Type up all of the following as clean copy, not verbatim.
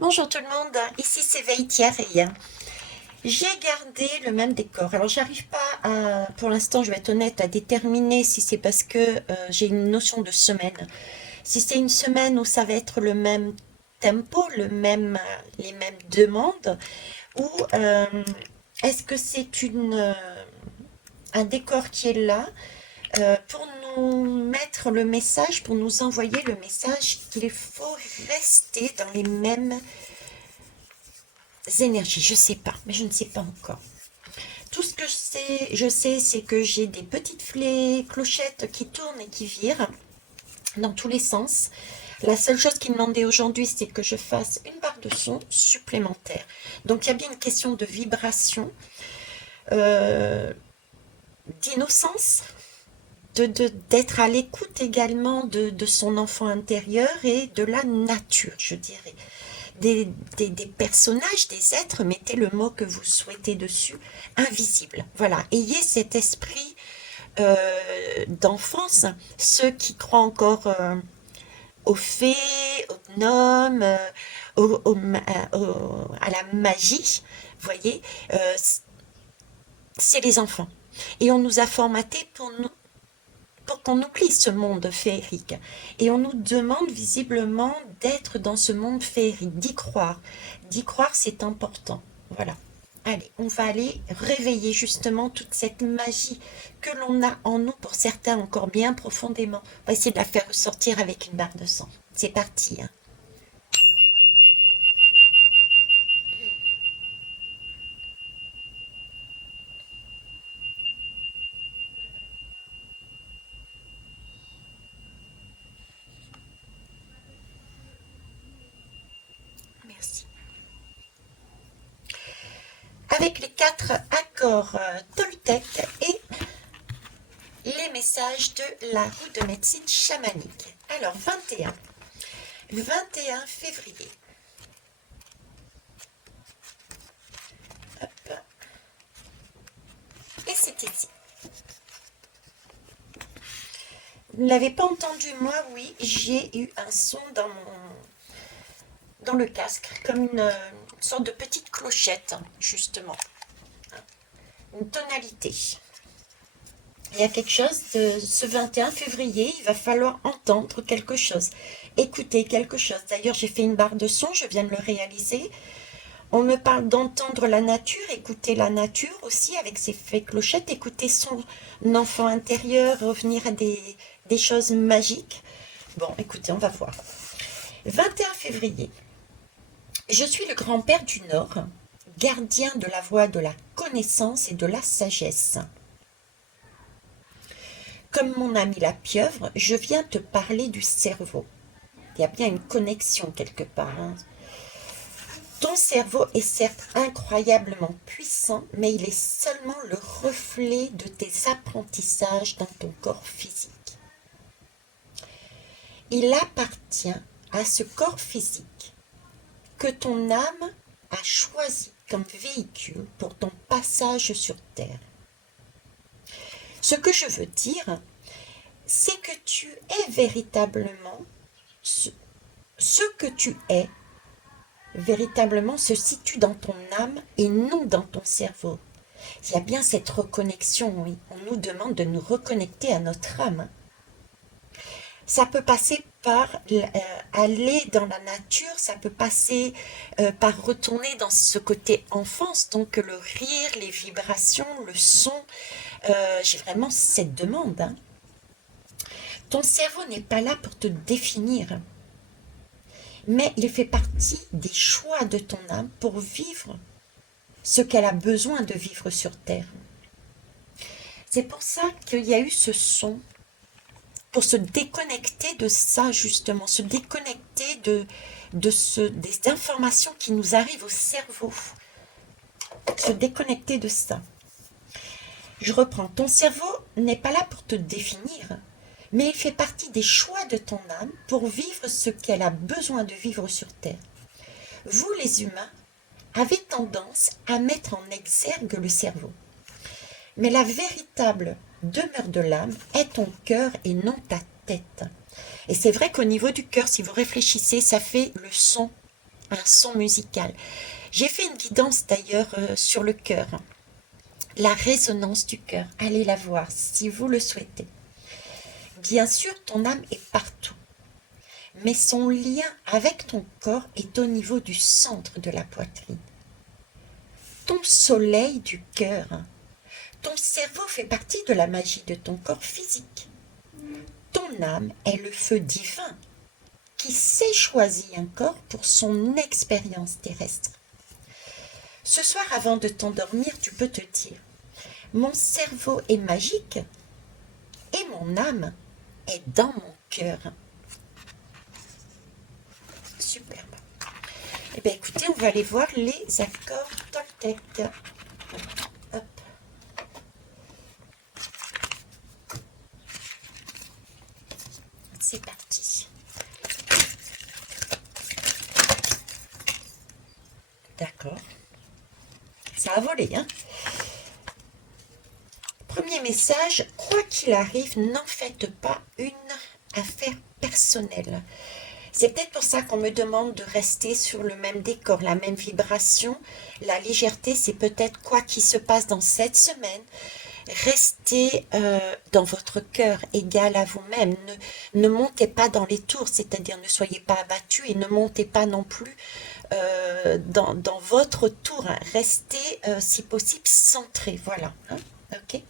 Bonjour tout le monde, ici c'est Veille Thierry. J'ai gardé le même décor. Alors j'arrive pas à, pour l'instant je vais être honnête, à déterminer si c'est parce que j'ai une notion de semaine. Si c'est une semaine où ça va être le même tempo, les mêmes demandes, ou est-ce que c'est un décor qui est là pour nous mettre le message, pour nous envoyer le message qu'il faut rester dans les mêmes énergies. Je sais pas, mais je ne sais pas encore. Tout ce que je sais, c'est que j'ai des petites clochettes qui tournent et qui virent dans tous les sens. La seule chose qui me demandait aujourd'hui, c'est que je fasse une barre de son supplémentaire. Donc il y a bien une question de vibration, euh, d'innocence, d'être à l'écoute également de son enfant intérieur et de la nature, je dirais. Des, des personnages, des êtres, mettez le mot que vous souhaitez dessus, invisibles. Voilà, ayez cet esprit d'enfance, ceux qui croient encore aux fées, aux gnomes, à la magie, vous voyez, c'est les enfants. Et on nous a formatés pour qu'on oublie ce monde féerique. Et on nous demande visiblement d'être dans ce monde féerique, d'y croire. D'y croire, c'est important. Voilà. Allez, on va aller réveiller justement toute cette magie que l'on a en nous, pour certains encore bien profondément. On va essayer de la faire ressortir avec une barre de sang. C'est parti, hein. Merci. Avec les 4 accords Toltec et les messages de la roue de médecine chamanique. Alors, 21 février. Hop. Et c'est ici. Vous ne l'avez pas entendu, moi, oui, j'ai eu un son dans le casque, comme une sorte de petite clochette, justement. Une tonalité. Il y a quelque chose de ce 21 février, il va falloir entendre quelque chose, écouter quelque chose. D'ailleurs, j'ai fait une barre de son, je viens de le réaliser. On me parle d'entendre la nature, écouter la nature aussi avec ses fées clochettes, écouter son enfant intérieur, revenir à des choses magiques. Bon, écoutez, on va voir. 21 février. Je suis le grand-père du Nord, gardien de la voie de la connaissance et de la sagesse. Comme mon ami la pieuvre, je viens te parler du cerveau. Il y a bien une connexion quelque part, hein. Ton cerveau est certes incroyablement puissant, mais il est seulement le reflet de tes apprentissages dans ton corps physique. Il appartient à ce corps physique que ton âme a choisi comme véhicule pour ton passage sur Terre. Ce que je veux dire, c'est que tu es véritablement ce que tu es véritablement se situe dans ton âme et non dans ton cerveau. Il y a bien cette reconnexion, oui. On nous demande de nous reconnecter à notre âme. Ça peut passer par aller dans la nature, ça peut passer par retourner dans ce côté enfance, donc le rire, les vibrations, le son. J'ai vraiment cette demande, hein. Ton cerveau n'est pas là pour te définir, mais il fait partie des choix de ton âme pour vivre ce qu'elle a besoin de vivre sur Terre. C'est pour ça qu'il y a eu ce son, pour se déconnecter de ça justement, se déconnecter des informations qui nous arrivent au cerveau, se déconnecter de ça. Je reprends, ton cerveau n'est pas là pour te définir, mais il fait partie des choix de ton âme pour vivre ce qu'elle a besoin de vivre sur Terre. Vous les humains avez tendance à mettre en exergue le cerveau. Mais la véritable demeure de l'âme est ton cœur et non ta tête. Et c'est vrai qu'au niveau du cœur, si vous réfléchissez, ça fait le son un son musical. J'ai fait une guidance d'ailleurs sur le cœur, la résonance du cœur. Allez la voir si vous le souhaitez. Bien sûr, ton âme est partout, mais son lien avec ton corps est au niveau du centre de la poitrine. Ton soleil du cœur, ton cerveau fait partie de la magie de ton corps physique. Ton âme est le feu divin qui s'est choisi un corps pour son expérience terrestre. Ce soir, avant de t'endormir, tu peux te dire « Mon cerveau est magique et mon âme est dans mon cœur. » Superbe. Eh bien, écoutez, on va aller voir les accords Toltec. Hop. C'est parti. D'accord. Ça a volé, hein? Premier message, quoi qu'il arrive, n'en faites pas une affaire personnelle. C'est peut-être pour ça qu'on me demande de rester sur le même décor, la même vibration. La légèreté, c'est peut-être quoi qui se passe dans cette semaine. Restez dans votre cœur, égal à vous-même. Ne montez pas dans les tours, c'est-à-dire ne soyez pas abattus et ne montez pas non plus dans votre tour. Hein. Restez, si possible, centré. Voilà. Hein. Ok.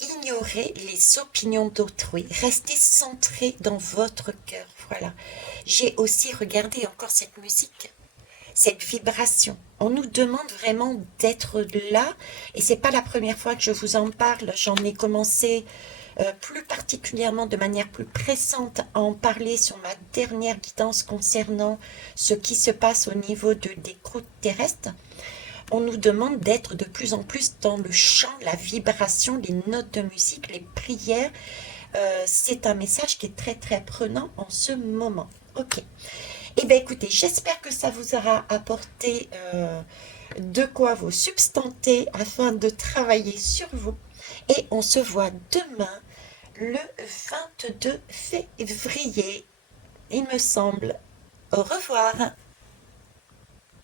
Ignorez les opinions d'autrui. Restez centré dans votre cœur. Voilà. J'ai aussi regardé encore cette musique, cette vibration. On nous demande vraiment d'être là. Et c'est pas la première fois que je vous en parle. J'en ai commencé plus particulièrement de manière plus pressante à en parler sur ma dernière guidance concernant ce qui se passe au niveau des croûtes terrestres. On nous demande d'être de plus en plus dans le chant, la vibration, les notes de musique, les prières. C'est un message qui est très très prenant en ce moment. Ok. Eh bien écoutez, j'espère que ça vous aura apporté de quoi vous substanter afin de travailler sur vous. Et on se voit demain, le 22 février, il me semble. Au revoir.